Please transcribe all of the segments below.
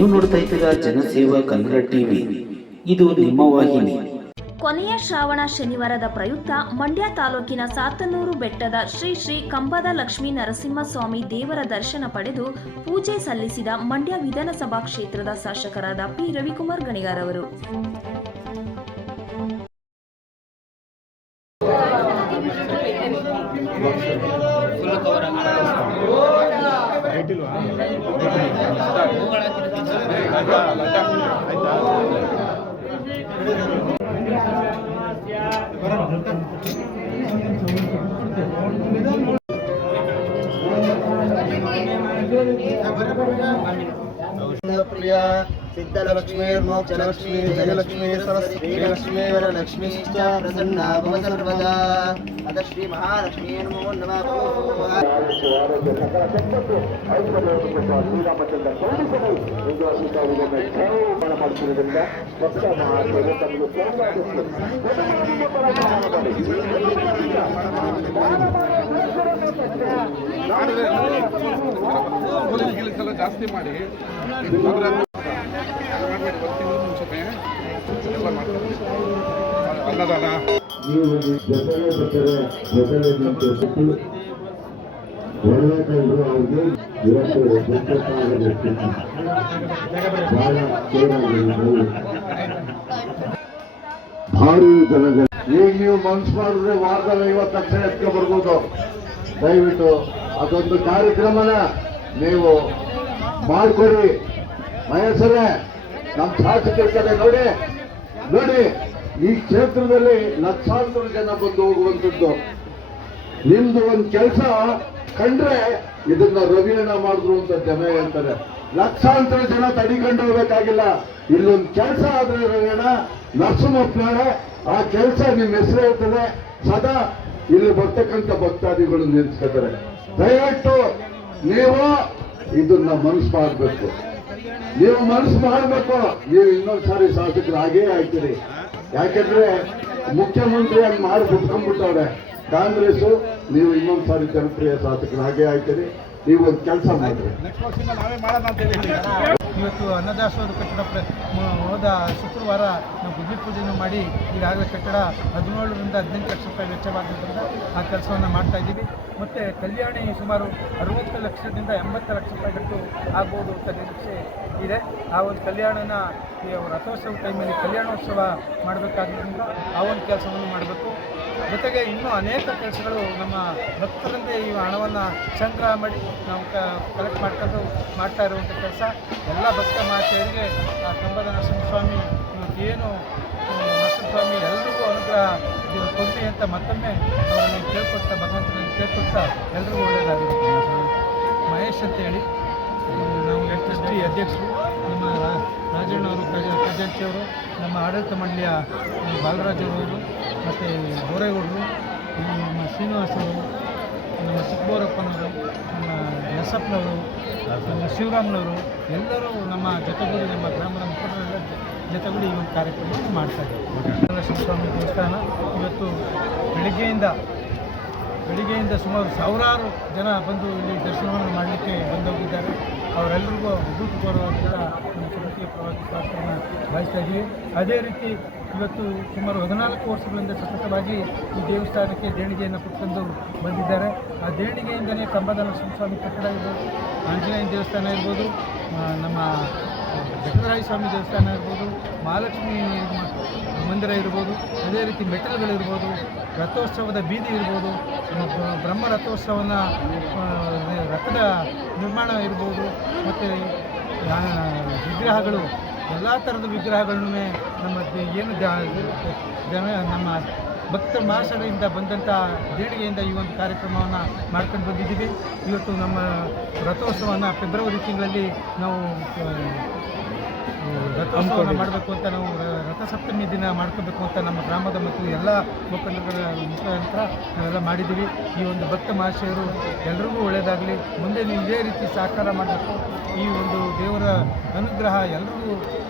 ನೀವು ನೋಡ್ತಾ ಇದ್ದೀರಾ ಜನಸೇವಾ ಕನ್ನಡ ಟಿವಿ. ಇದು ನಿಮ್ಮ ವಾಹಿನಿ. ಕೊನೆಯ ಶ್ರಾವಣ ಶನಿವಾರದ ಪ್ರಯುಕ್ತ ಮಂಡ್ಯ ತಾಲೂಕಿನ ಸಾತನೂರು ಬೆಟ್ಟದ ಶ್ರೀ ಶ್ರೀ ಕಂಬದ ಲಕ್ಷ್ಮೀ ನರಸಿಂಹಸ್ವಾಮಿ ದೇವರ ದರ್ಶನ ಪಡೆದು ಪೂಜೆ ಸಲ್ಲಿಸಿದ ಮಂಡ್ಯ ವಿಧಾನಸಭಾ ಕ್ಷೇತ್ರದ ಶಾಸಕರಾದ ಪಿ ರವಿಕುಮಾರ್ ಗಣಿಗಾರ್ ಅವರು. प्रिया सिद्धलक्ष्मीर्मोक्षलक्ष्मी जयलक्ष्मी सरस्वती लक्ष्मी वरलक्ष्मी च प्रसन्ना भव सर्वदा अथ श्री महालक्ष्मी नमो नमः. ಜಾಸ್ತಿ ಮಾಡಿ ಅನ್ನದಾನ ಭಾರಿ ಜನಗಳು ಈಗ ನೀವು ಮನ್ಸು ಮಾಡಿದ್ರೆ ವಾರದಲ್ಲಿ 50 ಲಕ್ಷ ಎತ್ಕೊ ಬರ್ಬೋದು. ದಯವಿಟ್ಟು ಅದೊಂದು ಕಾರ್ಯಕ್ರಮನ ನೀವು ಮಾಡಿಕೊಡಿ. ಮಹೇಶರೇ, ನಮ್ಮ ಶಾಸಕರ ಕಡೆ ನೋಡಿ ಈ ಕ್ಷೇತ್ರದಲ್ಲಿ ಲಕ್ಷಾಂತರ ಜನ ಬಂದು ಹೋಗುವಂಥದ್ದು. ನಿಮ್ದು ಒಂದು ಕೆಲಸ ಕಂಡ್ರೆ ಇದನ್ನ ರವಿಯಣ್ಣ ಮಾಡಿದ್ರು ಅಂತ ಜನ ಹೇಳ್ತಾರೆ. ಲಕ್ಷಾಂತರ ಜನ ತಡಿಕೊಂಡು ಹೋಗ್ಬೇಕಾಗಿಲ್ಲ. ಇಲ್ಲೊಂದು ಕೆಲಸ ಆದ್ರೆ ರವಿಯಣ್ಣ ನರಸಿಂಹಪ್ಪನವರೇ, ಆ ಕೆಲಸ ನಿಮ್ಮ ಹೆಸರು ಇರ್ತದೆ. ಸದಾ ಇಲ್ಲಿ ಬರ್ತಕ್ಕಂಥ ಭಕ್ತಾದಿಗಳು ನಿಲ್ಸ್ಕೊತಾರೆ. ದಯವಿಟ್ಟು ನೀವು ಇದನ್ನ ಮನಸ್ಸು ಮಾಡಬೇಕು. ನೀವು ಮನಸ್ಸು ಮಾಡಬೇಕು. ನೀವು ಇನ್ನೊಂದು ಸಾರಿ ಶಾಸಕರು ಹಾಗೇ ಆಗ್ತೀರಿ. ಯಾಕೆಂದ್ರೆ ಮುಖ್ಯಮಂತ್ರಿ ಹಂಗೆ ಮಾಡಿ ಬಿಟ್ಕೊಂಡ್ಬಿಟ್ಟವ್ರೆ ಕಾಂಗ್ರೆಸ್ಸು. ನೀವು ಇನ್ನೊಂದು ಸಾರಿ ಜನಪ್ರಿಯ ಶಾಸಕರು ಹಾಗೇ ಆಗ್ತೀರಿ. ನೀವು ಒಂದು ಕೆಲಸ ಮಾಡಿರಿ. ಇವತ್ತು ಅನ್ನದಾಸೋಹ ಕಟ್ಟಡ ಹೋದ ಶುಕ್ರವಾರ ನಾವು ಗುದ್ಲಿ ಪೂಜೆಯನ್ನು ಮಾಡಿ ಈಗಾಗಲೇ ಕಟ್ಟಡ 17ರಿಂದ 18 ಲಕ್ಷ ರೂಪಾಯಿ ವೆಚ್ಚವಾದ್ದರಿಂದ ಆ ಕೆಲಸವನ್ನು ಮಾಡ್ತಾ ಇದ್ದೀವಿ. ಮತ್ತು ಕಲ್ಯಾಣಿ ಸುಮಾರು 60 ಲಕ್ಷದಿಂದ 80 ಲಕ್ಷ ರೂಪಾಯಿ ಗಂಟು ಆಗ್ಬೋದು ಅಂತ ನಿರೀಕ್ಷೆ ಇದೆ. ಆ ಒಂದು ಕಲ್ಯಾಣನ ಈ ರಥೋತ್ಸವ ಟೈಮಲ್ಲಿ ಕಲ್ಯಾಣೋತ್ಸವ ಮಾಡಬೇಕಾದ್ರಿಂದ ಆ ಒಂದು ಕೆಲಸವನ್ನು ಮಾಡಬೇಕು. ಜೊತೆಗೆ ಇನ್ನೂ ಅನೇಕ ಕೆಲಸಗಳು ನಮ್ಮ ಭಕ್ತರಂತೆ ಈ ಹಣವನ್ನು ಸಂಗ್ರಹ ಮಾಡಿ ನಾವು ಕಲೆಕ್ಟ್ ಮಾಡ್ತಾ ಇರುವಂಥ ಕೆಲಸ ಎಲ್ಲ ಭಕ್ತ ಮಹಾಶಯರಿಗೆ ಕಂಬದ ನರಸಿಂಹಸ್ವಾಮಿ ಏನು ನರಸಿಂಹಸ್ವಾಮಿ ಎಲ್ಲರಿಗೂ ಅನುಗ್ರಹ ಕೊಡಲಿ ಅಂತ ಮತ್ತೊಮ್ಮೆ ಅವರನ್ನು ಕೇಳ್ಕೊಳ್ತಾ ಭಗವಂತನಲ್ಲಿ ಕೇಳ್ಕೊಳ್ತಾ ಎಲ್ರಿಗೂ ಒಳ್ಳೆಯದಾಗುತ್ತೆ. ಮಹೇಶ್ ಅಂತೇಳಿ ನಾವು ಟ್ರಸ್ಟಿ ಅಧ್ಯಕ್ಷರು, ನಮ್ಮ ರಾಜಣ್ಣವರು ಖಜಾಂಚಿಯವರು, ನಮ್ಮ ಆಡಳಿತ ಮಂಡಳಿಯ ಬಾಲರಾಜ್ ಅವರು, ಮತ್ತು ಗೋರೇಗೌಡರು, ನಮ್ಮ ಶ್ರೀನಿವಾಸವರು, ನಮ್ಮ ಚಿಕ್ಕಬೋರಪ್ಪನವರು, ನಮ್ಮ ನರಸಪ್ಪನವರು, ನಮ್ಮ ಶಿವರಾಮ್ನವರು ಎಲ್ಲರೂ ನಮ್ಮ ಜೊತೆಗೂಡಿ ನಮ್ಮ ಗ್ರಾಮದ ಮುಖಂಡರೆಲ್ಲ ಜೊತೆಗೂಡಿ ಈ ಒಂದು ಕಾರ್ಯಕ್ರಮವನ್ನು ಮಾಡ್ತಾಯಿದ್ದೀವಿ. ನರಸಿಂಹಸ್ವಾಮಿ ದೇವಸ್ಥಾನ ಇವತ್ತು ಬೆಳಿಗ್ಗೆಯಿಂದ ಸುಮಾರು ಸಾವಿರಾರು ಜನ ಬಂದು ಇಲ್ಲಿ ದರ್ಶನವನ್ನು ಮಾಡಲಿಕ್ಕೆ ಬಂದೋಗಿದ್ದಾರೆ. ಅವರೆಲ್ಲರಿಗೂ ಅಭೂತಪೂರ್ವವಾದ ನಮ್ಮ ಸಮಿತಿಯ ಪರವಾಗಿ ಸ್ವಾಗತವನ್ನು ಬಯಸ್ತಾ ಇದ್ದೀವಿ. ಅದೇ ರೀತಿ ಇವತ್ತು ಸುಮಾರು 14 ವರ್ಷಗಳಿಂದ ಸತತವಾಗಿ ಈ ದೇವಸ್ಥಾನಕ್ಕೆ ದೇಣಿಗೆಯನ್ನು ಕೊಟ್ಕೊಂಡು ಬಂದಿದ್ದಾರೆ. ಆ ದೇಣಿಗೆಯಿಂದಲೇ ಕಂಬದ ನರಸಿಂಹಸ್ವಾಮಿ ಕಟ್ಟಡ ಇರ್ಬೋದು, ಆಂಜನೇಯ ದೇವಸ್ಥಾನ ಇರ್ಬೋದು, ನಮ್ಮ ಬೆಟ್ಟದರಾಯ ಸ್ವಾಮಿ ದೇವಸ್ಥಾನ ಇರ್ಬೋದು, ಮಹಾಲಕ್ಷ್ಮಿ ಮಂದಿರ ಇರ್ಬೋದು, ಅದೇ ರೀತಿ ಮೆಟಲ್ಗಳಿರ್ಬೋದು, ರಥೋತ್ಸವದ ಬೀದಿ ಇರ್ಬೋದು, ಬ್ರಹ್ಮ ರಥೋತ್ಸವನ ರಥದ ನಿರ್ಮಾಣ ಇರ್ಬೋದು, ಮತ್ತು ವಿಗ್ರಹಗಳು ಎಲ್ಲ ಥರದ ವಿಗ್ರಹಗಳನ್ನೇ ನಮ್ಮ ಏನು ನಮ್ಮ ಭಕ್ತ ಮಹಾಶಯರಿಂದ ಬಂದಂಥ ದೇಣಿಗೆಯಿಂದ ಈ ಒಂದು ಕಾರ್ಯಕ್ರಮವನ್ನು ಮಾಡ್ಕೊಂಡು ಬಂದಿದ್ದೀವಿ. ಇವತ್ತು ನಮ್ಮ ರಥೋತ್ಸವವನ್ನು ಫೆಬ್ರವರಿ ತಿಂಗಳಲ್ಲಿ ನಾವು ರಥೋತ್ಸವವನ್ನು ಮಾಡಬೇಕು ಅಂತ ನಾವು ರಥಸಪ್ತಮಿ ದಿನ ಮಾಡ್ಕೋಬೇಕು ಅಂತ ನಮ್ಮ ಗ್ರಾಮದ ಮತ್ತು ಎಲ್ಲ ಮುಖಂಡರ ಮುಖಾಂತರ ನಾವೆಲ್ಲ ಮಾಡಿದ್ದೀವಿ. ಈ ಒಂದು ಭಕ್ತ ಮಹಾಶಯರು ಎಲ್ರಿಗೂ ಒಳ್ಳೆಯದಾಗಲಿ, ಮುಂದೆ ನೀವು ಇದೇ ರೀತಿ ಸಹಕಾರ ಮಾಡಬೇಕು. ಈ ಒಂದು ದೇವರ ಅನುಗ್ರಹ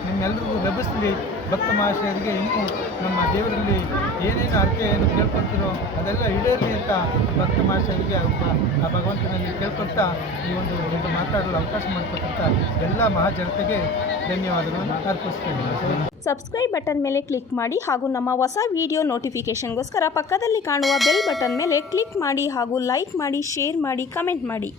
ನಿಮ್ಮೆಲ್ಲರಿಗೂ ಲಭಿಸಲಿ ಭಕ್ತ ಮಹಾಶಯರಿಗೆ ಇನ್ನೂ ನಮ್ಮ ದೇವರಲ್ಲಿ ಏನೇನು ಅರ್ಕೆಯನ್ನು ಕೇಳ್ಕೊಳ್ತಿರೋ ಅದೆಲ್ಲ ಈಡೇರಲಿ ಅಂತ ಭಕ್ತ ಮಹಾಶಯರಿಗೆ ಆ ಭಗವಂತನಲ್ಲಿ ಕೇಳ್ಕೊಳ್ತಾ ಈ ಒಂದು ಮಾತಾಡಲು ಅವಕಾಶ ಮಾಡಿಕೊಟ್ಟಂಥ ಎಲ್ಲ ಮಹಾಜನತೆಗೆ ಧನ್ಯವಾದಗಳನ್ನು ಅರ್ಪಿಸ್ತೀನಿ. ಸಬ್ಸ್ಕ್ರೈಬ್ ಬಟನ್ ಮೇಲೆ ಕ್ಲಿಕ್ ಮಾಡಿ ಹಾಗೂ ನಮ್ಮ ಹೊಸ ವಿಡಿಯೋ ನೋಟಿಫಿಕೇಷನ್ಗೋಸ್ಕರ ಪಕ್ಕದಲ್ಲಿ ಕಾಣುವ ಬೆಲ್ ಬಟನ್ ಮೇಲೆ ಕ್ಲಿಕ್ ಮಾಡಿ ಹಾಗೂ ಲೈಕ್ ಮಾಡಿ, ಶೇರ್ ಮಾಡಿ, ಕಮೆಂಟ್ ಮಾಡಿ.